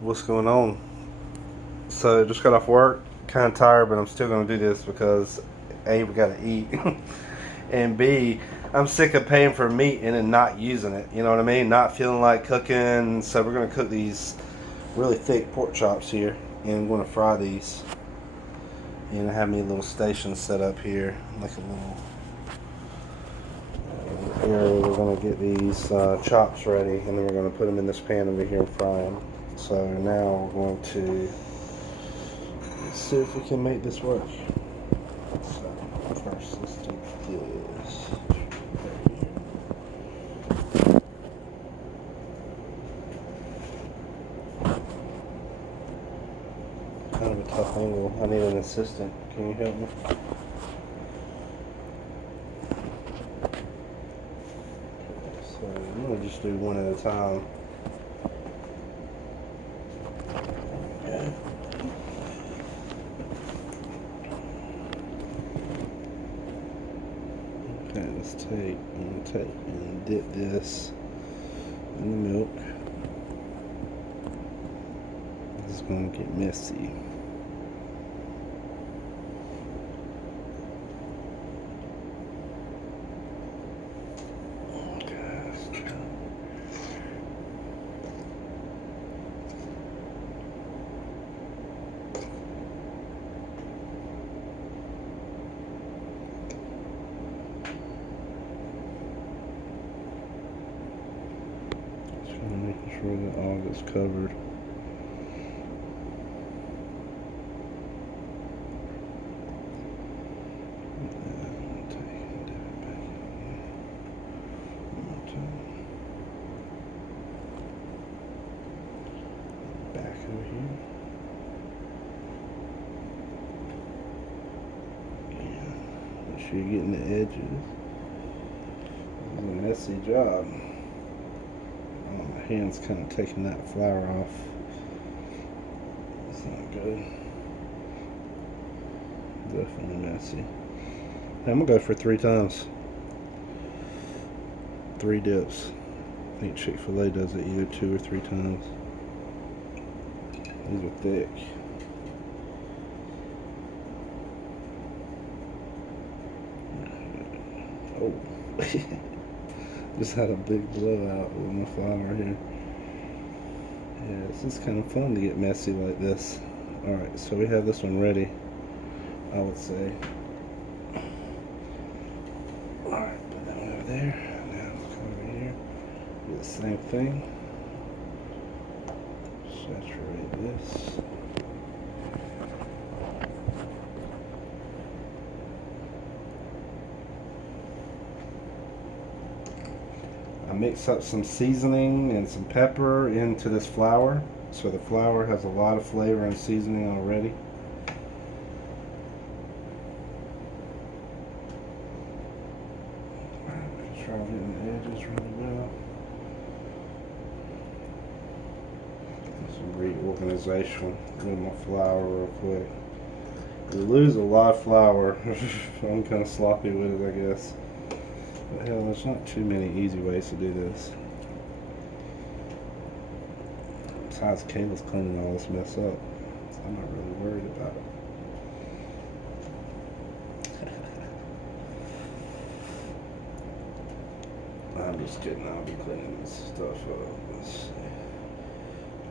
What's going on? So just got off work, kind of tired, but I'm still gonna do this because A, we gotta eat, and B, I'm sick of paying for meat and then not using it. You know what I mean? Not feeling like cooking. So we're gonna cook these really thick pork chops here, and I'm gonna fry these. And I have me a little station set up here, like a little area. We're gonna get these chops ready, and then we're gonna put them in this pan over here and fry them. So now we're going to see if we can make this work. So first, let's do this. Kind of a tough angle. I need an assistant. Can you help me? So I'm gonna just do one at a time. Okay, I'm gonna take and dip this in the milk. This is gonna get messy. Making sure that all gets covered. Back over here. Yeah. Make sure you're getting the edges. This is a messy job. My hand's kind of taking that flour off. It's not good. Definitely messy. I'm gonna go for 3 times. 3 dips. I think Chick-fil-A does it either 2 or 3 times. These are thick. Oh. Just had a big blowout with my flour here. Yeah, this is kind of fun to get messy like this. Alright, so we have this one ready, I would say. Alright, put that one over there. Now come over here. Do the same thing. Saturate this. I mix up some seasoning and some pepper into this flour, so the flour has a lot of flavor and seasoning already. Make sure I'm getting the edges really well. Some reorganization with my flour real quick. We lose a lot of flour. I'm kind of sloppy with it, I guess. But hell, there's not too many easy ways to do this. Besides, Kayla's cleaning all this mess up, so I'm not really worried about it. I'm just kidding, I'll be cleaning this stuff up. Let's see.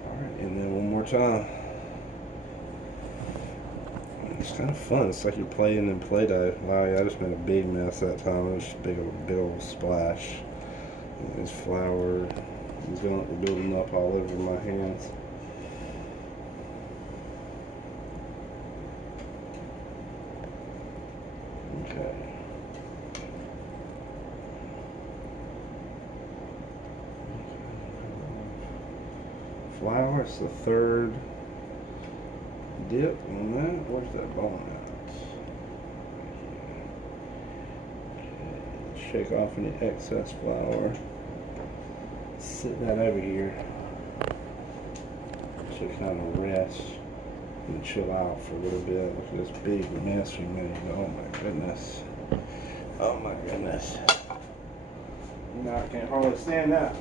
Alright, and then one more time. It's kind of fun. It's like you're playing in Play-Doh. Wow, I just made a big mess that time. It was just a big old splash. And this flour is building up all over my hands. Okay. Flour, it's the 3rd dip on that. Where's that bone at? Okay. Shake off any excess flour. Sit that over here to kind of rest and chill out for a little bit. Look at this big mess we made. Oh my goodness. Oh my goodness. Now I can't hardly stand up.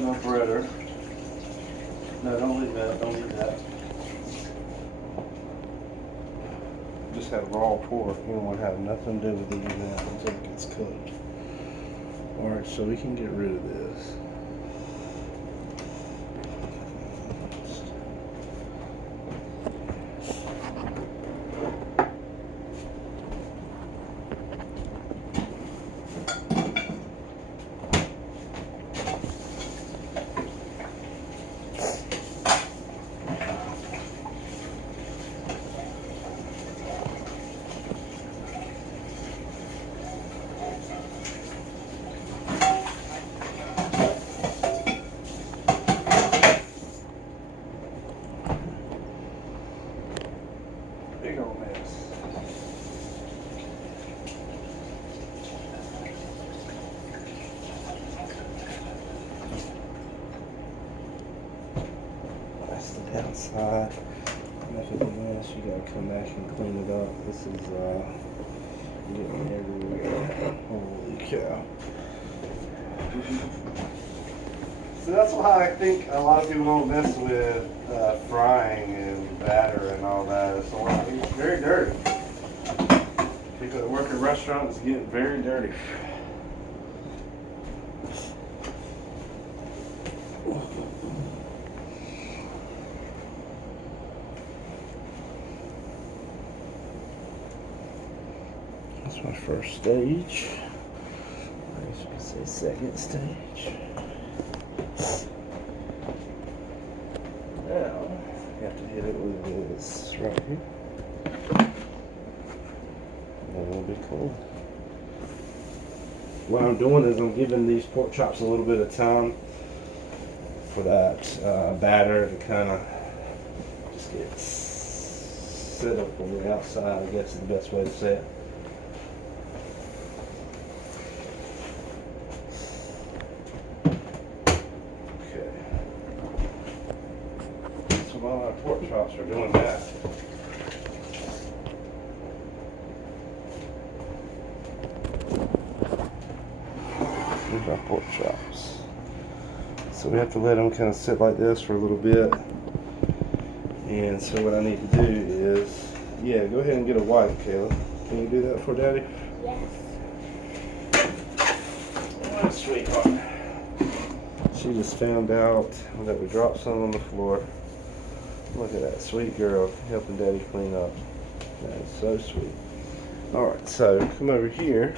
in our breader. No, don't leave that. Don't leave that. Just have raw pork. You don't want to have nothing to do with eating that until it gets cooked. Alright, so we can get rid of this. Big old mess. That's the downside. Everything else, you gotta come back and clean it up. This is getting everywhere. Holy cow. So that's why I think a lot of people don't mess with frying and batter and all that. It's very dirty. People that work in restaurants get very dirty. That's my first stage. I guess you could say second stage. Now, you have to hit it with this right here. And it'll be cool. What I'm doing is I'm giving these pork chops a little bit of time for that batter to kind of just get set up on the outside, I guess is the best way to say it. While our pork chops are doing that, here's our pork chops. So we have to let them kind of sit like this for a little bit. And so what I need to do is, yeah, go ahead and get a wipe, Kayla. Can you do that for Daddy? Yes. Oh, sweetheart. She just found out that we dropped some on the floor. Look at that sweet girl helping Daddy clean up. That is so sweet. Alright, so come over here.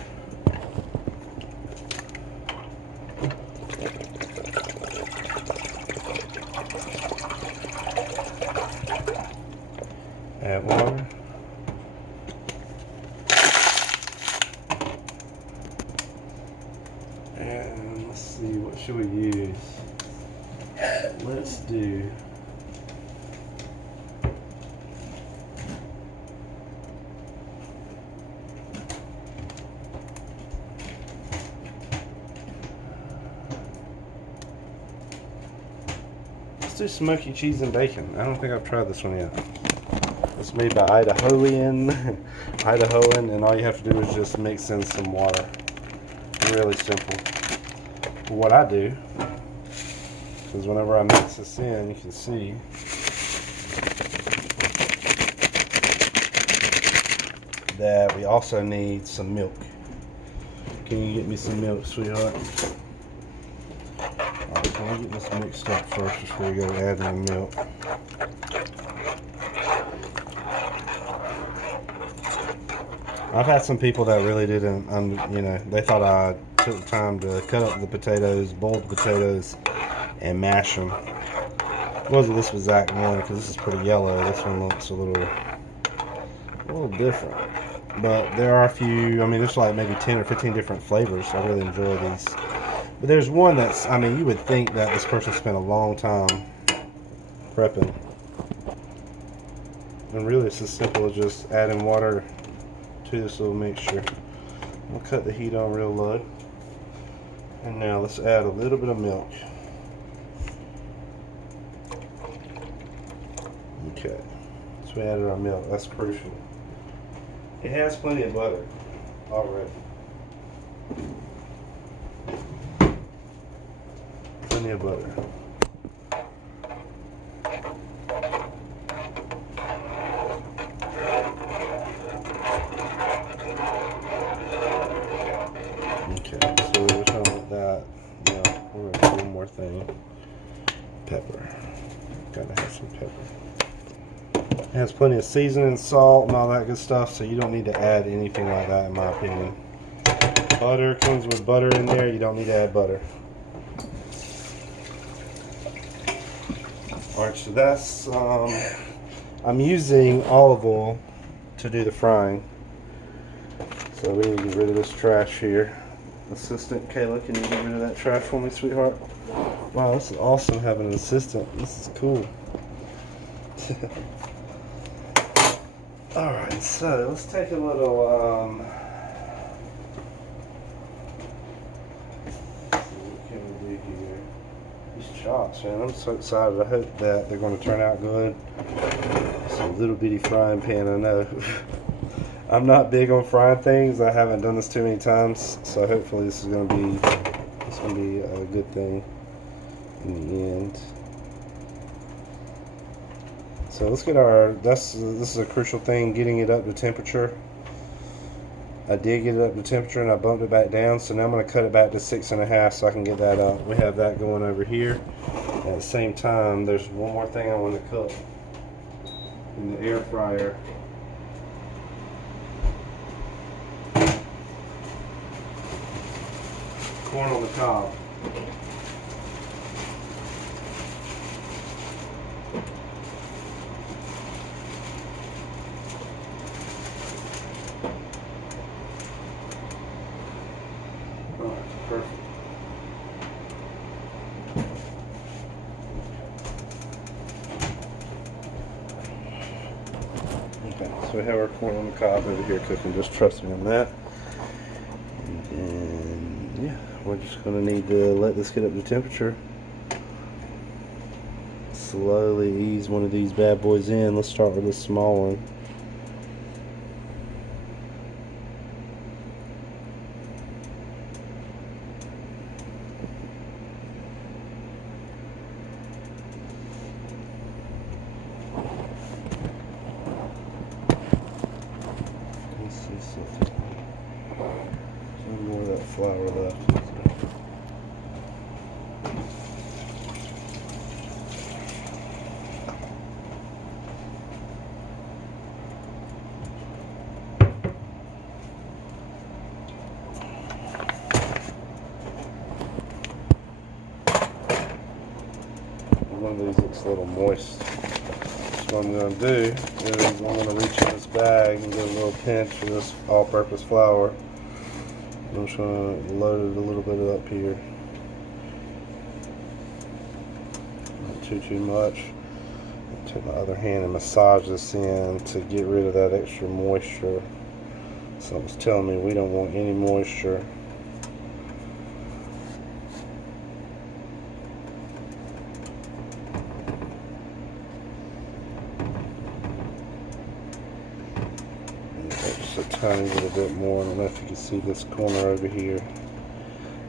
Add water. And let's see, what should we use? Let's do smoky cheese and bacon. I don't think I've tried this one yet. It's made by Idahoan, and all you have to do is just mix in some water. Really simple. But what I do, because whenever I mix this in, you can see that we also need some milk. Can you get me some milk, sweetheart? I'll get this mixed up first before we go adding the milk. I've had some people that really didn't, they thought I took the time to cut up the potatoes, boil the potatoes, and mash them. It wasn't this exact one because this is pretty yellow. This one looks a little different. But there are a few, there's like maybe 10 or 15 different flavors. I really enjoy these. But there's one that's, you would think that this person spent a long time prepping. And really it's as simple as just adding water to this little mixture. We'll cut the heat on real low. And now let's add a little bit of milk. Okay, so we added our milk, that's crucial. It has plenty of butter already. Plenty of butter. Okay, so we're done with that. Now we're gonna do one more thing. Pepper. Gotta have some pepper. It has plenty of seasoning, salt, and all that good stuff, so you don't need to add anything like that, in my opinion. Butter comes with butter in there. You don't need to add butter. Alright, so that's, I'm using olive oil to do the frying. So we need to get rid of this trash here. Assistant Kayla, can you get rid of that trash for me, sweetheart? Wow, this is awesome having an assistant. This is cool. Alright, so let's take a little, what can we do here? These chops, man, I'm so excited. I hope that they're going to turn out good. It's a little bitty frying pan, I know. I'm not big on frying things. I haven't done this too many times, so hopefully this is going to be a good thing in the end. So let's get this is a crucial thing, getting it up to temperature. I did get it up to temperature and I bumped it back down, so now I'm going to cut it back to 6.5 so I can get that up. We have that going over here. At the same time, there's one more thing I want to cook in the air fryer. Corn on the cob. Perfect. Okay, so we have our corn on the cob over here cooking. Just trust me on that. And yeah, we're just going to need to let this get up to temperature. Slowly ease one of these bad boys in. Let's start with this small one. Some more of that flour left. One of these looks a little moist. So what I'm going to do is I'm going to reach in this bag and get a little pinch of this all-purpose flour. I'm just going to load it a little bit up here. Not too much. I'll take my other hand and massage this in to get rid of that extra moisture. Something's telling me we don't want any moisture. Just a tiny little bit more. I don't know if you can see this corner over here.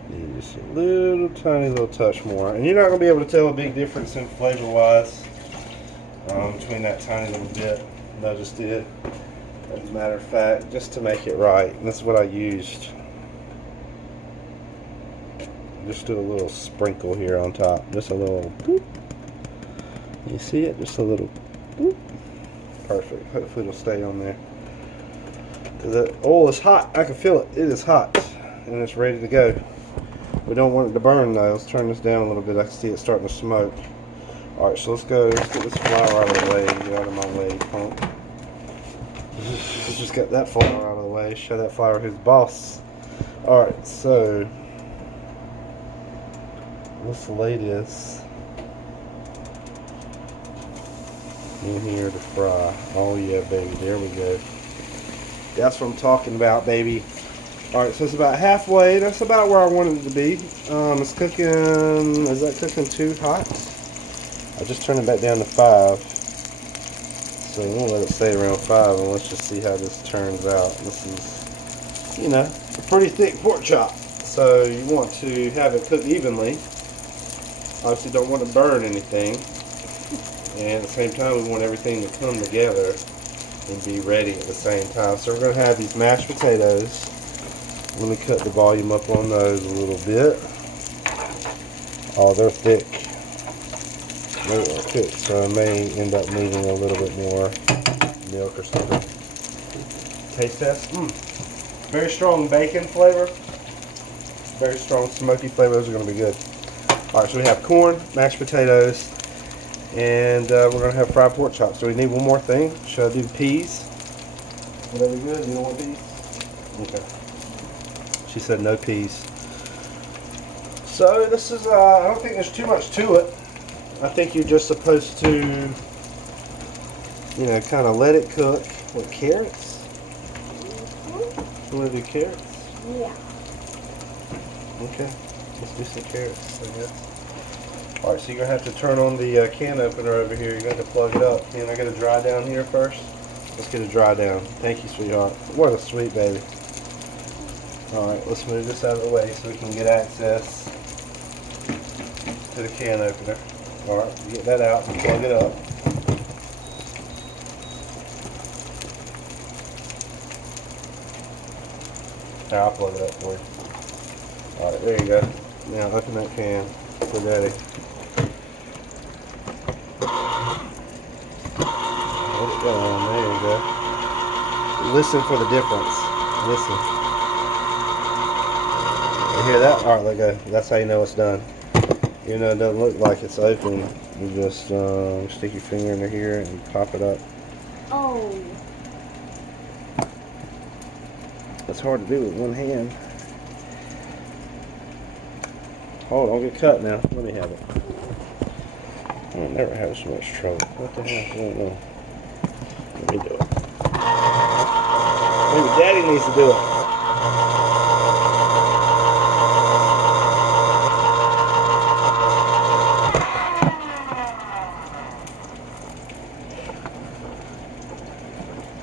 Need just a little tiny little touch more. And you're not going to be able to tell a big difference in flavor wise between that tiny little bit that I just did. As a matter of fact, just to make it right. And this is what I used. Just do a little sprinkle here on top. Just a little boop. You see it? Just a little boop. Perfect. Hopefully it'll stay on there. The oil is hot. I can feel it. It is hot. And it's ready to go. We don't want it to burn though. Let's turn this down a little bit. I can see it starting to smoke. Alright, so let's go. Let's get this flour out of the way. Get out of my way, punk. Let's just get that flour out of the way. Show that flour who's boss. Alright, so let's lay this in here to fry. Oh yeah, baby. There we go. That's what I'm talking about, baby. Alright, so it's about halfway. That's about where I wanted it to be. It's cooking. Is that cooking too hot? I just turned it back down to 5. So we'll let it stay around 5 and let's just see how this turns out. This is, you know, a pretty thick pork chop. So you want to have it cooked evenly. Obviously don't want to burn anything. And at the same time, we want everything to come together and be ready at the same time. So we're going to have these mashed potatoes. Let me cut the volume up on those a little bit. Oh, they're thick. They're thick, so I may end up needing a little bit more milk or something. Taste test. Very strong bacon flavor. Very strong smoky flavor. Those are going to be good. Alright, so we have corn, mashed potatoes, and we're going to have fried pork chops. So we need one more thing. Should I do peas? Would that be good? You don't want peas? Okay. She said no peas. So this is, I don't think there's too much to it. I think you're just supposed to, you know, kind of let it cook. With carrots? You want to do carrots? Yeah. Okay, let's do some carrots, I guess. Alright, so you're going to have to turn on the can opener over here. You're going to have to plug it up. And I got to dry down here first. Let's get it dry down. Thank you, sweetheart. What a sweet baby. Alright, let's move this out of the way so we can get access to the can opener. Alright, get that out and plug it up. Now I'll plug it up for you. Alright, there you go. Now open that can. We're ready. Let it go on. There you go. Listen for the difference. Listen. You hear that? Alright, let go. That's how you know it's done. Even though it doesn't look like it's open, you just stick your finger in here and pop it up. Oh. It's hard to do with one hand. Hold on, don't get cut now. Let me have it. I'll never have so much trouble. What the hell? I don't know. Let me do it. Maybe Daddy needs to do it.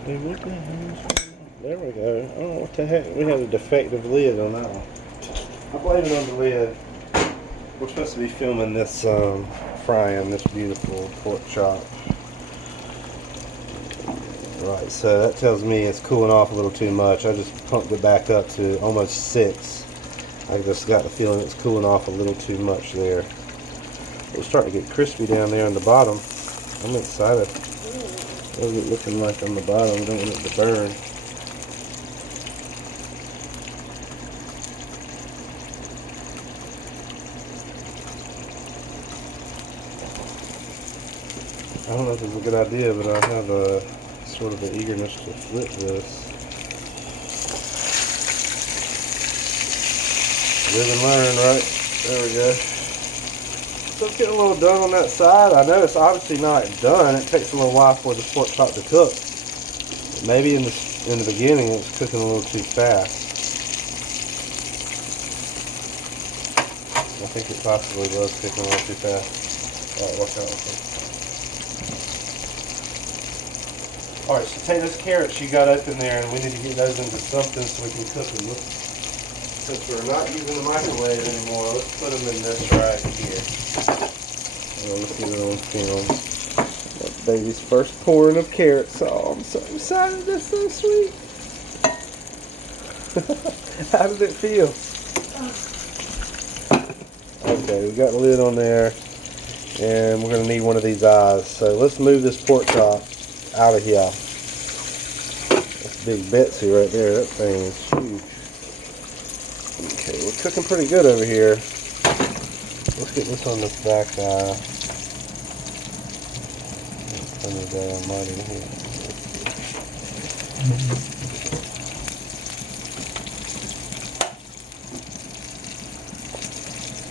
Dude, what the hell? There we go. Oh, what the heck? We have a defective lid on that one. I blame it on the lid. We're supposed to be filming this, frying this beautiful pork chop. Right, so that tells me it's cooling off a little too much. I just pumped it back up to almost 6. I just got the feeling it's cooling off a little too much there. It's starting to get crispy down there on the bottom. I'm excited. What's it looking like on the bottom? I don't want it to burn. I don't know if it's a good idea, but I have a sort of an eagerness to flip this. Live and learn, right? There we go. So it's getting a little done on that side. I know it's obviously not done. It takes a little while for the pork chop to cook. Maybe in the beginning it's cooking a little too fast. I think it possibly was cooking a little too fast. Alright, watch out. Alright, so take those carrots you got up in there and we need to get those into something so we can cook them. Since we're not using the microwave anymore, let's put them in this right here. Let's get it on film. That baby's first pouring of carrots. Oh, I'm so excited. That's so sweet. How does it feel? Okay, we got the lid on there. And we're going to need one of these eyes. So let's move this pork chop out of here. That's Big Betsy right there. That thing is huge. Okay, we're cooking pretty good over here. Let's get this on this back eye. Turn it down mighty here.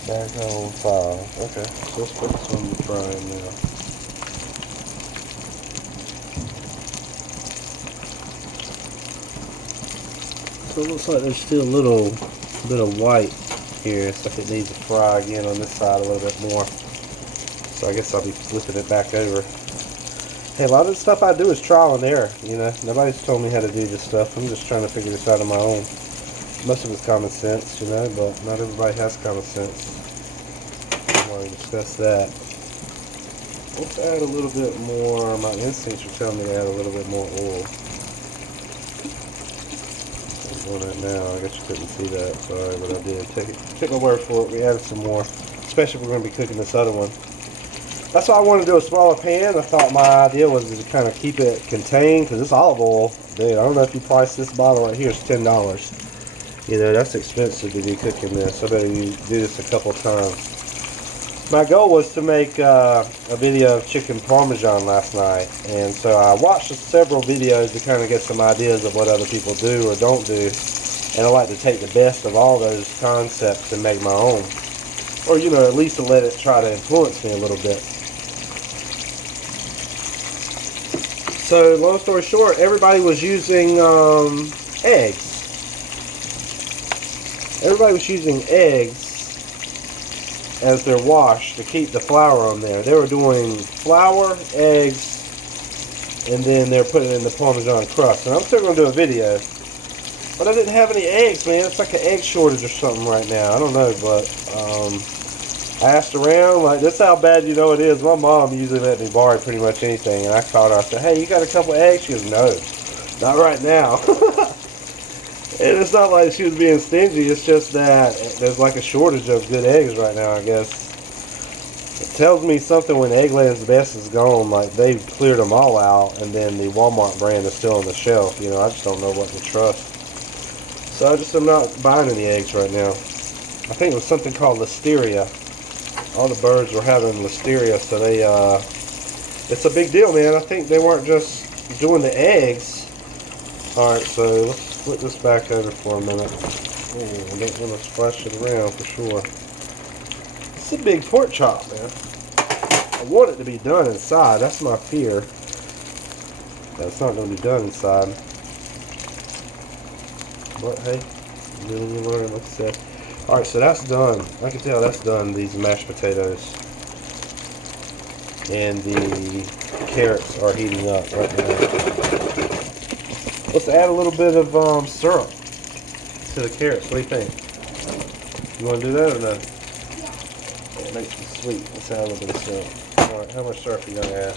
Back on 5. Okay, so let's put this on the frying now. So it looks like there's still a little bit of white here. It's like it needs to fry again on this side a little bit more. So I guess I'll be flipping it back over. Hey, a lot of the stuff I do is trial and error, you know. Nobody's told me how to do this stuff. I'm just trying to figure this out on my own. Most of it's common sense, you know, but not everybody has common sense. That's why already discussed that. Let's add a little bit more. My instincts are telling me to add a little bit more oil. I'm doing that now. I guess you couldn't see that. Sorry, but I did. Take my word for it. We added some more, especially if we're going to be cooking this other one. That's why I wanted to do a smaller pan. I thought my idea was to kind of keep it contained, because this olive oil, dude, I don't know if you price this bottle right here, it's $10. You know, that's expensive to be cooking this. I better you do this a couple times. My goal was to make a video of chicken parmesan last night, and so I watched several videos to kind of get some ideas of what other people do or don't do, and I like to take the best of all those concepts and make my own, or you know, at least to let it try to influence me a little bit. So long story short, everybody was using eggs. Everybody was using eggs as their wash to keep the flour on there. They were doing flour, eggs, and then they're putting it in the Parmesan crust. And I'm still going to do a video. But I didn't have any eggs, man. It's like an egg shortage or something right now. I don't know, but I asked around, like, this is how bad you know it is. My mom usually let me borrow pretty much anything. And I called her, I said, hey, you got a couple eggs? She goes, no, not right now. And it's not like she was being stingy, it's just that there's like a shortage of good eggs right now, I guess. It tells me something when Eggland's Best is gone, like they've cleared them all out, and then the Walmart brand is still on the shelf. You know, I just don't know what to trust. So I just am not buying any eggs right now. I think it was something called listeria. All the birds were having listeria, so they, it's a big deal, man. I think they weren't just doing the eggs. Alright, so let's flip this back over for a minute. Oh, I don't want to splash it around for sure. It's a big pork chop, man. I want it to be done inside. That's my fear. That's not going to be done inside. But hey, you live and you learn, like I said. Alright, so that's done. I can tell that's done, these mashed potatoes. And the carrots are heating up right now. Let's add a little bit of syrup to the carrots. What do you think? You want to do that or no? Yeah. It makes it sweet. Let's add a little bit of syrup. Alright, how much syrup are you going to add?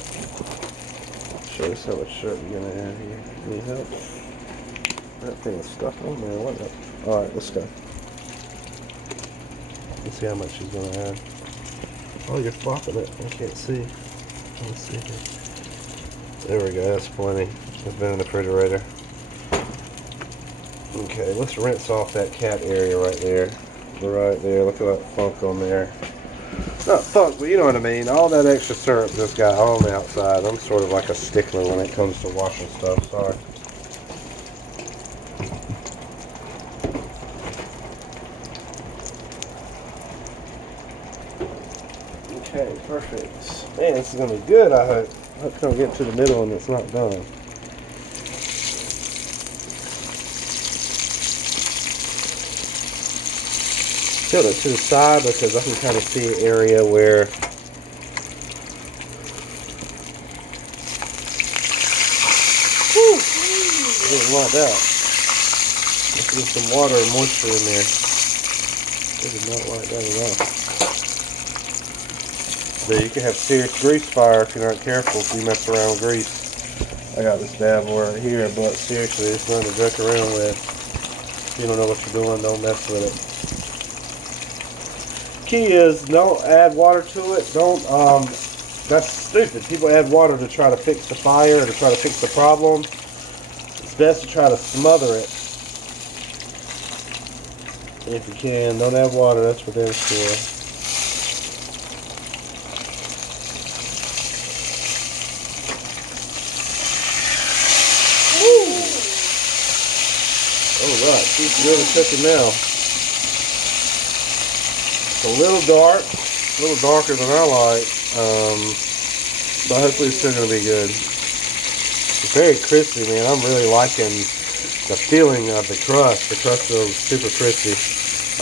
Show us how much syrup you're going to add here. Need help? That thing is stuck on there, wasn't it? Alright, let's go. Let's see how much she's going to add. Oh, you're flopping it. I can't see. Let's see here. There we go. That's plenty. It's been in the refrigerator. Okay, let's rinse off that cat area right there. Right there. Look at that funk on there. Not funk, but you know what I mean. All that extra syrup just got on the outside. I'm sort of like a stickler when it comes to washing stuff. Sorry. Okay, perfect. Man, this is going to be good, I hope. I hope it's going to get to the middle and it's not done. Tilt it to the side because I can kind of see an area where it didn't like that. Let's get some water and moisture in there. It did not like that at all. But you can have serious grease fire if you're not careful, if you mess around with grease. I got this bad boy right here, but seriously, it's nothing to joke around with. If you don't know what you're doing, don't mess with it. Key is don't add water to it. Don't that's stupid. People add water to try to fix the fire or to try to fix the problem. It's best to try to smother it if you can. Don't add water, that's for damn sure. Alright, she's really cooking now. A little dark, a little darker than I like, but hopefully it's still going to be good. It's very crispy, man. I'm really liking the feeling of the crust. The crust feels super crispy.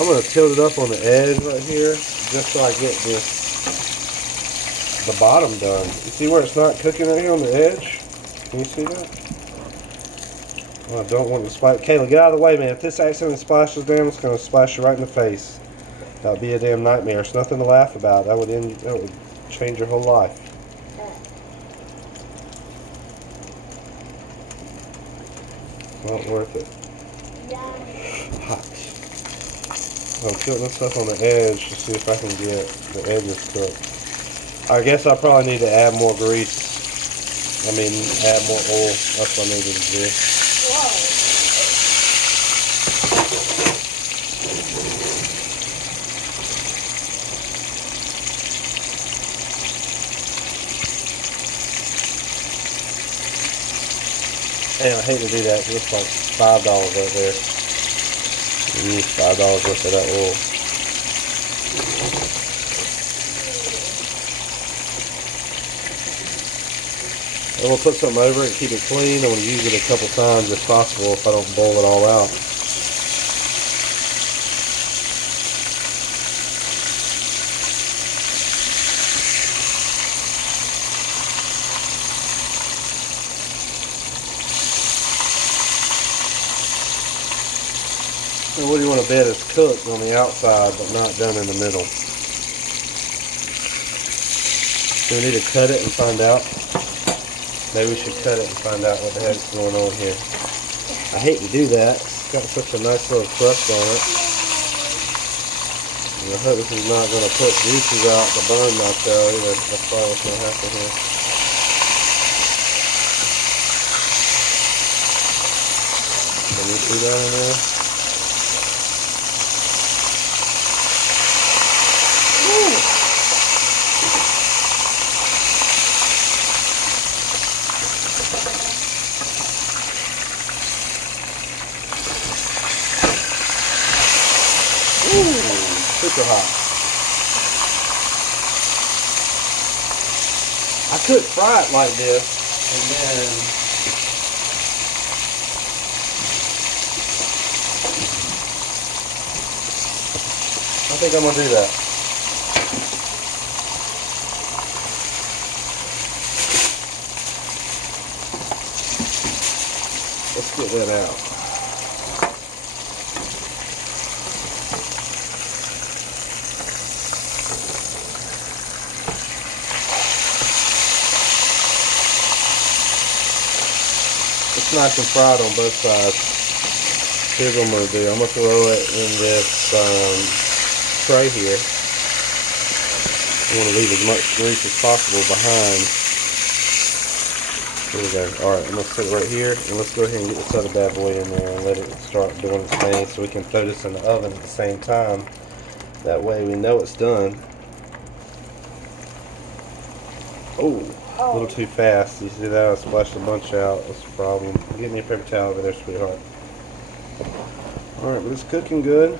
I'm going to tilt it up on the edge right here, just so I get the bottom done. You see where it's not cooking right here on the edge? Can you see that? Oh, I don't want to splash. Kayla, get out of the way, man. If this accidentally splashes down, it's going to splash you right in the face. That'd be a damn nightmare. It's nothing to laugh about. That would change your whole life. Not worth it. Hot. I'm tilting this up on the edge to see if I can get the edges cooked. I guess I probably need to add more grease. I mean, add more oil. That's what I needed to do. And I hate to do that. It's like $5 right there. Use $5 worth of that oil. I'm going to put something over it and keep it clean. I'm going to use it a couple times if possible if I don't boil it all out. And what you want to bet is cooked on the outside but not done in the middle. So we need to cut it and find out. Maybe we should cut it and find out what the heck's going on here. I hate to do that. It's got such a nice little crust on it. And I hope this is not going to put juices out the bone out there. That's probably what's going to happen here. Can you see that in there? Super hot. I could fry it like this and then I think I'm gonna do that. Let's get that out. It's nice and fried on both sides. Here's what I'm going to do. I'm going to throw it in this tray here. I want to leave as much grease as possible behind. Here we go. Alright, I'm going to set it right here. And let's go ahead and get this other bad boy in there and let it start doing its thing so we can throw this in the oven at the same time. That way we know it's done. Oh. A little too fast. You see that? I splashed a bunch out. That's the problem. Get me a paper towel over there, sweetheart. Alright, but it's cooking good.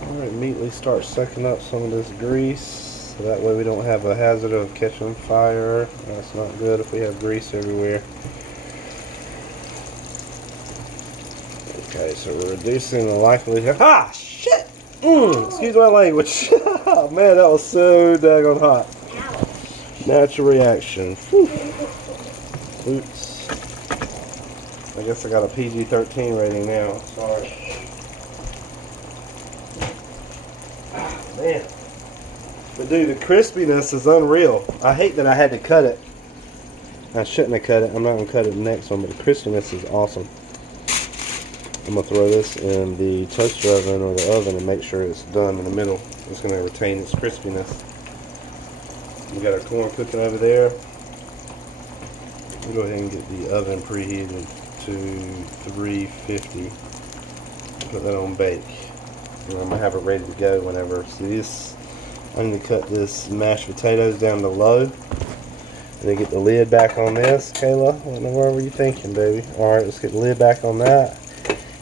Alright, immediately start sucking up some of this grease. So that way we don't have a hazard of catching fire. That's not good if we have grease everywhere. Okay, so we're reducing the likelihood. Ah, shit! Excuse my language. Man, that was so daggone hot. Natural reaction. Whew. Oops. I guess I got a PG-13 rating now. Sorry. Man. But dude, the crispiness is unreal. I hate that I had to cut it. I shouldn't have cut it. I'm not going to cut it the next one, but the crispiness is awesome. I'm going to throw this in the toaster oven or the oven and make sure it's done in the middle. It's going to retain its crispiness. We got our corn cooking over there. We'll go ahead and get the oven preheated to 350. Put that on bake. And I'm going to have it ready to go whenever. See this? I'm going to cut this mashed potatoes down to low. And then get the lid back on this. Kayla, I don't know where were you thinking, baby? Alright, let's get the lid back on that.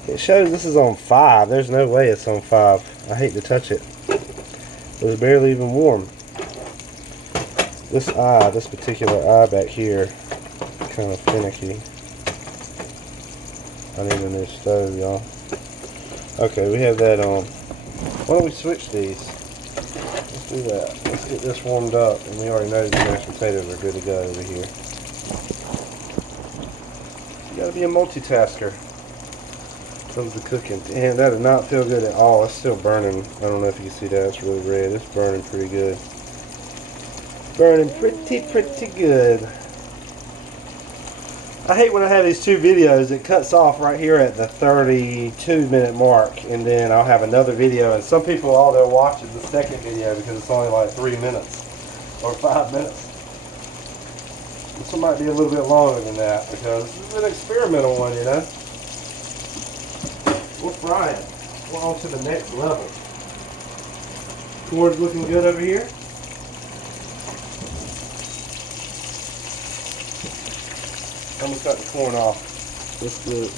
It shows this is on 5. There's no way it's on 5. I hate to touch it. It was barely even warm. This particular eye back here, kind of finicky. I need a new stove, y'all. Okay, we have that on. Why don't we switch these? Let's do that. Let's get this warmed up, and we already know the mashed potatoes are good to go over here. You gotta be a multitasker. comes the cooking. Damn, that did not feel good at all. It's still burning. I don't know if you can see that. It's really red. It's burning pretty good. Burning pretty good. I hate when I have these two videos. It cuts off right here at the 32-minute mark, and then I'll have another video. And some people, all they'll watch is the second video because it's only like 3 minutes or 5 minutes. This one might be a little bit longer than that because this is an experimental one, you know. We're frying. We're on to the next level. Corn's looking good over here. I'm gonna cut the corn off. That's good.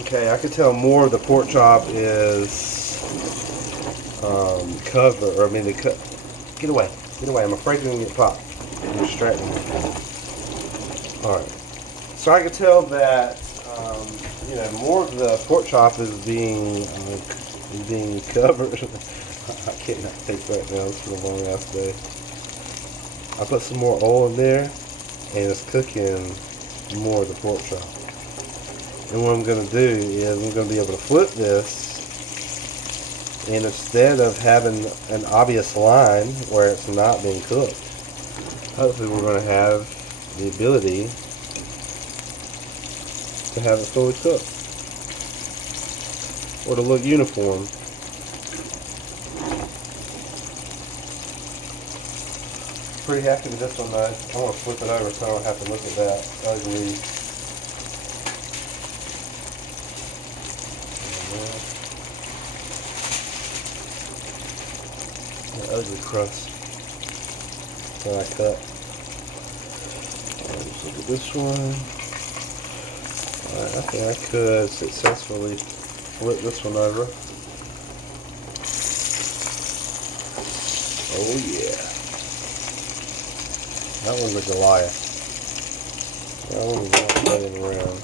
Okay, I can tell more of the pork chop is covered, or I mean, get away, get away. I'm afraid you're gonna get popped. You're distracting me. All right. So I can tell that you know, more of the pork chop is being covered. I cannot take that now. It's been a long ass day. I put some more oil in there, and it's cooking more of the pork chop. And what I'm going to do is I'm going to be able to flip this, and instead of having an obvious line where it's not being cooked, hopefully we're going to have the ability to have it fully cooked, or to look uniform. Pretty happy with this one though. I want to flip it over so I don't have to look at that ugly. That ugly crust that I cut. Alright, let's look at this one. Alright, I think I could successfully flip this one over. Oh yeah. That one's a Goliath. That one was not playing around.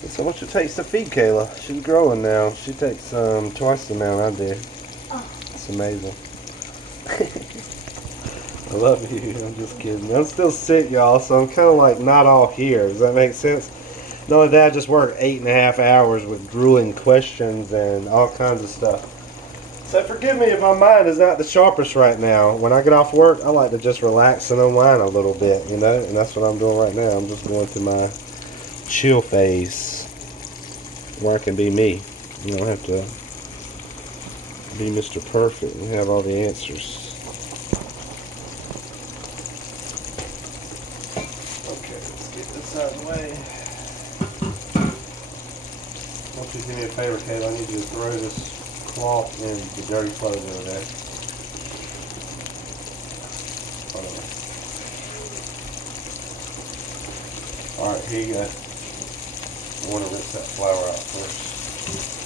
That's how much it takes to feed Kayla. She's growing now. She takes twice the amount I do. Oh. It's amazing. I love you. I'm just kidding. I'm still sick, y'all, so I'm kind of like not all here. Does that make sense? Not only that, I just worked 8.5 hours with grueling questions and all kinds of stuff. So forgive me if my mind is not the sharpest right now. When I get off work, I like to just relax and unwind a little bit, you know? And that's what I'm doing right now. I'm just going through my chill phase where I can be me. You don't have to be Mr. Perfect and have all the answers. Okay, let's get this out of the way. I want you to do me a favor, Kate. I need you to throw this cloth in the dirty clothes over there. Alright, here you go. I want to rinse that flour out first.